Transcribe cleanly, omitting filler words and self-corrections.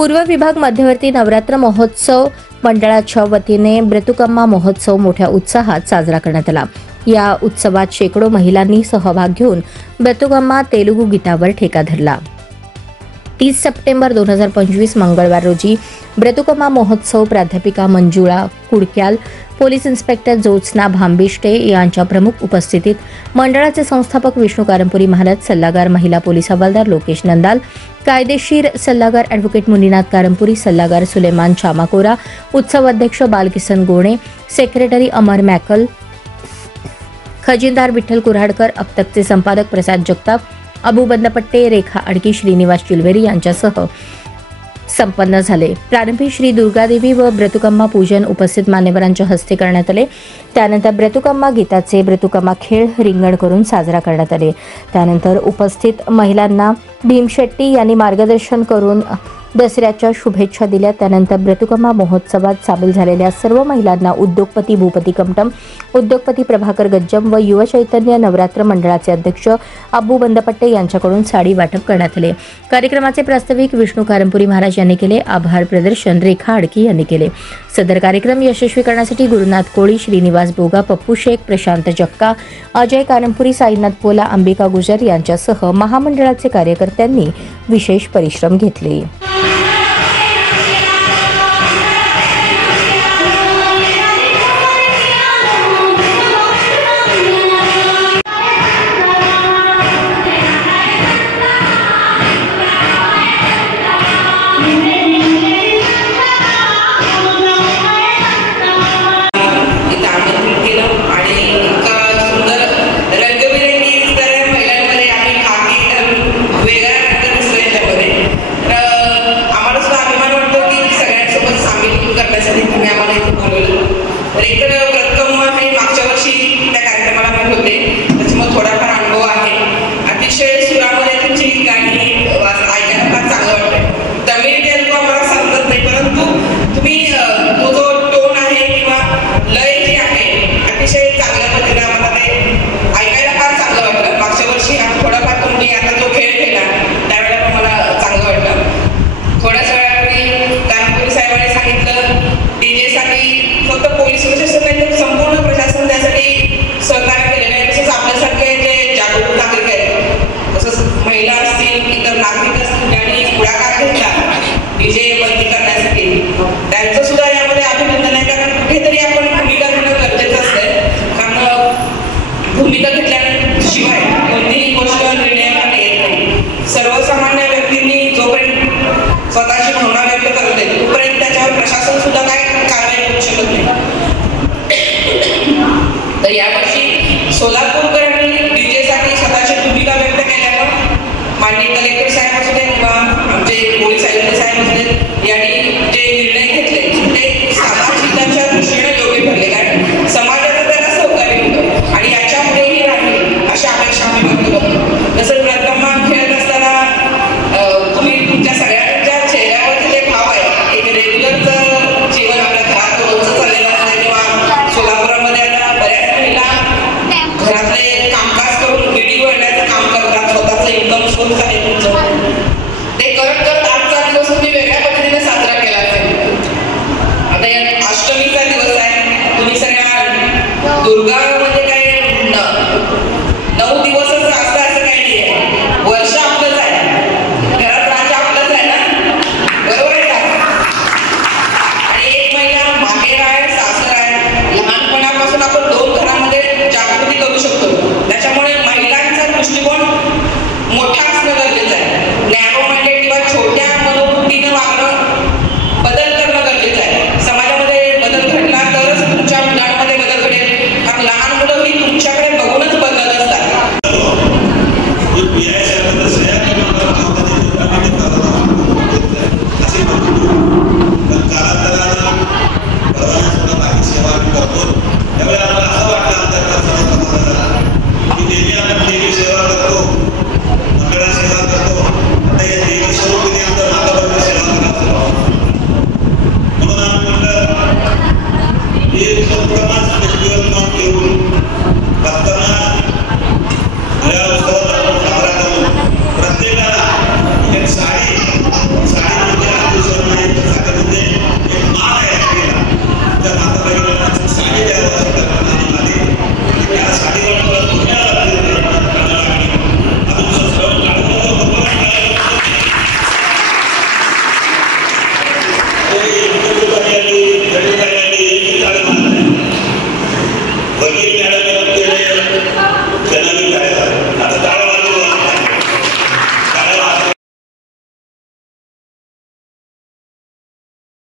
पूर्व विभाग मध्यवर्ती नवरात्र महोत्सव मंडळाच्या वतीने ब्रतुकम्मा महोत्सव मोठ्या उत्साहात साजरा करण्यात आला। या उत्सवात शेकडो महिलांनी सहभाग घेऊन ब्रतुकम्मा तेलुगू गीतावर ठेका धरला। 30 सप्टेंबर 2025 मंगळवार रोजी ब्रतुकम्मा महोत्सव प्राध्यापिका मंजुळा कुडक्याल, पोलीस इन्स्पेक्टर ज्योत्स्ना भांबिष्टे यांच्या प्रमुख उपस्थितीत मंडळाचे संस्थापक विष्णू कारंपुरी महाराज, सल्लागार महिला पोलीस हवालदार लोकेश नंदाल, कायदेशीर सल्लागार ॲडव्होकेट मुनीनाथ कारंपुरी, सल्लागार सुलेमान चामाकोरा, उत्सव अध्यक्ष बालकिसन गोणे, सेक्रेटरी अमर मॅकल, खजिनदार विठ्ठल कुऱ्हाडकर, अप्तकचे संपादक प्रसाद जगताप, अबू बंदपट्टे, रेखा अडकी, श्रीनिवास चिलवेरी यांच्यासह संपन्न झाले। प्रारंभी श्री दुर्गादेवी व ब्रतुकम्मा पूजन उपस्थित मान्यवरांच्या हस्ते करण्यात आले। त्यानंतर ब्रतुकम्मा गीताचे ब्रतुकम्मा खेळ रिंगण करून साजरा करण्यात आले। त्यानंतर उपस्थित महिलांना भीमशेट्टी यांनी मार्गदर्शन करून दसऱ्याच्या शुभेच्छा दिल्या। त्यानंतर ब्रतुकम्मा महोत्सवात सामील झालेल्या सर्व महिलांना उद्योगपती भूपती कमटम, उद्योगपती प्रभाकर गज्जम व युवा चैतन्य नवरात्र मंडळाचे अध्यक्ष अब्बू बंदपट्टे यांच्याकडून साडी वाटप करण्यात आले। कार्यक्रमाचे प्रास्ताविक विष्णू कारंपुरी महाराज यांनी केले। आभार प्रदर्शन रेखा अडकी यांनी केले। सदर कार्यक्रम यशस्वी करण्यासाठी गुरुनाथ कोळी, श्रीनिवास बोगा, पप्पू शेख, प्रशांत जक्का, अजय कारंपुरी, साईनाथ पोला, अंबिका गुजर यांच्यासह महामंडळाचे कार्यकर्त्यांनी विशेष परिश्रम घेतले। सर्वसामान्य व्यक्तींनी जोपर्यंत स्वतःची भावना व्यक्त करते तोपर्यंत त्याच्यावर प्रशासन सुद्धा काय कारवाई करू शकत नाही। तर यावर्षी सोलापूरकरांनी डीजेसाठी स्वतःची भूमिका व्यक्त केल्यानं माननीय कलेक्टर साहेब असू दे किंवा आमचे पोलीस आयुक्त साहेब असू दे यांनी जे निर्णय घेतले ते सामाजिकताच्या दृष्टीने योग्य ठरले, कारण समाजाचं त्याला सहकार्य होतं आणि याच्या पुढेही राहील अशी अपेक्षा आम्ही व्यक्त करतो। जसं ब्रतुकम्मा खेळत असताना तुम्ही तुमच्या सगळ्यांच्या चेहऱ्यावरचे जे भाव आहे, एक रेग्युलरचं जीवन आपल्या घरात रोजचं चाललेलं असतं किंवा सोलापुरामध्ये आता बऱ्याच महिला घरातले कामकाज करून व्हिडिओ येण्याचं काम करतात, स्वतःचं इन्कम सोर्स आहे तुमचं, ते करत करत आजचा दिवस तुम्ही वेगळ्या पद्धतीने साजरा केला असेल। आता या अष्टमीचा दिवस आहे, तुम्ही सगळ्या दुर्गा म्हणजे काय 9 दिवसच असतं असं काही नाही आहे, वर्ष आपलंच आहे, घरात राजा आपलंच आहे ना, बरोबर आहे का? आणि एक महिला माहेर आहे, सासर आहे, लहानपणापासून आपण 2 घरामध्ये जागृती करू शकतो। त्याच्यामुळे महिलांचा दृष्टिकोन मोठा असणं गरजेचं आहे। नॅरो माइंडेड किंवा छोट्या मनोवृत्तीने वागणं, बदल करणं गरजेचं आहे। समाजामध्ये बदल घडला तरच तुमच्या मुलांमध्ये बदल घडेल, कारण लहान वकील मॅडम